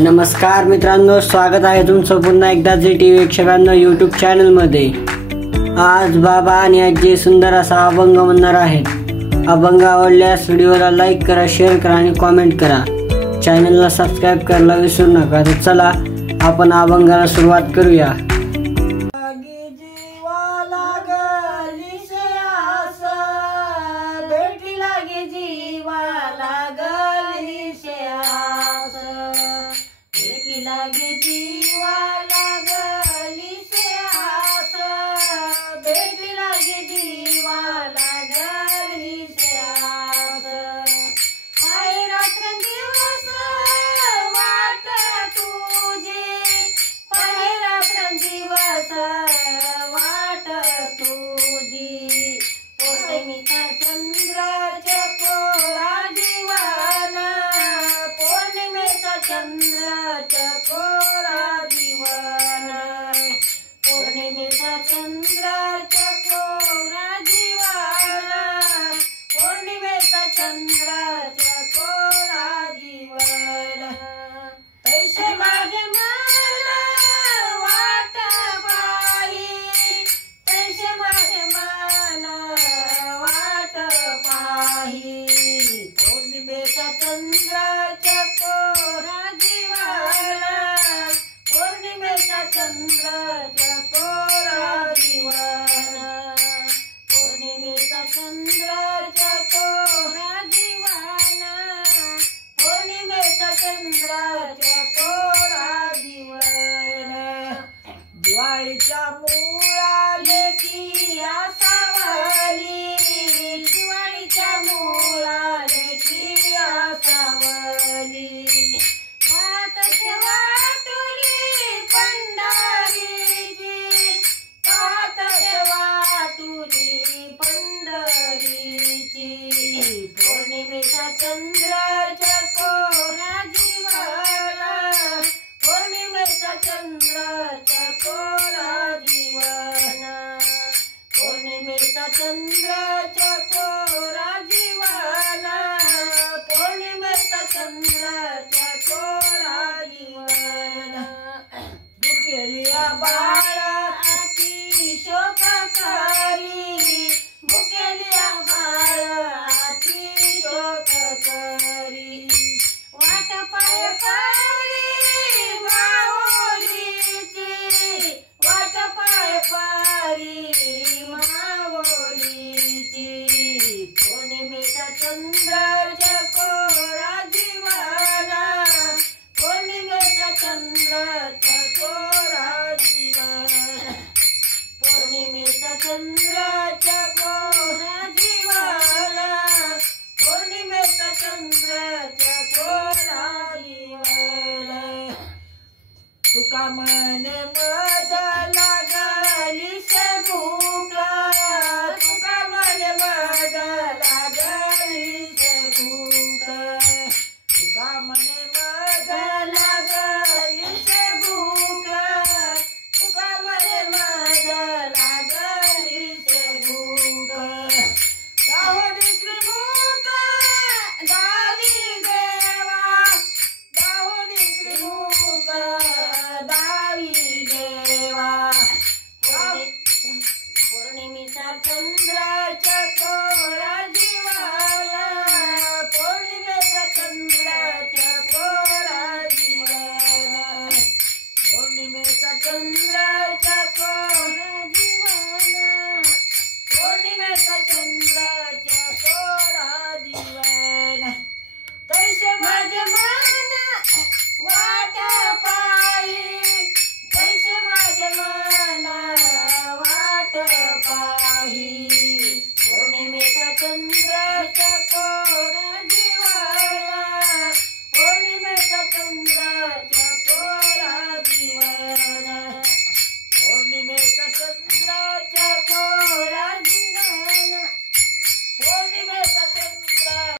नमस्कार मित्रांनो, स्वागत आहे तुमचं पुन्हा एकदा जी टीव्ही 192 यूट्यूब चॅनलमध्ये। आज बाबा आणि आजी सुंदर असा अभंग म्हणणार आहेत। अभंग आवडल्यास व्हिडिओला लाईक करा, शेअर करा आणि कमेंट करा। चॅनलला सबस्क्राइब करायला विसरू नका। तर चला आपण अभंगाला सुरुवात करूया। लागे जीवा लागली से आस, भेटी लागे जीवा लागली से आस। काही रात्र दिवस वाट तुझी, काही रात्र दिवस वाट तुझी। पौर्णिमेचा चंद्राच्या कोरा दिवाना, पौर्णिमेचा चंद्राच्या कोरा दिवाना, पौर्णिमेचा चंद्राच्या कोरा दिवाना, पौर्णिमेचा चंद्राच्या कोरा दिवाना। पैसे माझे मन वाट पाही, पैसे माझे मन वाट पाही। पौर्णिमेचा चंद्राच्या कोरा दिवाना, पौर्णिमेचा चंद्राच्या कोरा दिवाना, पौर्णिमेचा चंद्राच्या कोरा दिवाना, पौर्णिमेचा चंद्राच्या कोरा दिवाना। दिवाळीच्या मुळाले की आसावली, दिवाळीच्या मुळाले की आसावली। पाहतसे वाटुली पंढरीची, पाहतसे वाटुली पंढरीची। पौर्णिमेच्या चंद्राच्या कोरा दिवाना, पौर्णिमेच्या चंद्राच्या कोरा दिवाना, पौर्णिमेचा चंद्राच्या कोरा दिवाना, पौर्णिमेचा चंद्राच्या कोरा दिवाना। भुकेलिया बाळाची शोककारी, भुकेलिया बाळाची शोककारी। वाट पाय पारी माऊलीची, वाट पाय पारी माऊलीची। पौर्णिमेचा चंद्राच्या कोरा दिवाना, पौर्णिमेचा चंद्राच्या कोरा दिवाना, पौर्णिमेचा चंद्राच्या कोरा दिवाना, पौर्णिमेचा चंद्राच्या कोरा दिवाना। तुका मने मद लागली से भूका, तुका मने मद लागली से भूका, तुका मने मद लागली से भूका, तुका मने मद लागली से भूका। दाहोडी श्रीभूका दावी देवा, दाहोडी श्रीभूका दावी देवा। पौर्णिमेचा चंद्राच्या कोरा दिवाना, पौर्णिमेचा चंद्राच्या कोरा दिवाना, पौर्णिमेचा चंद्राच्या कोरा दिवाना, पौर्णिमेचा चंद्राच्या कोरा दिवाना। कैसे माझे मन वाट पाही, कैसे माझे मन वाट पाही।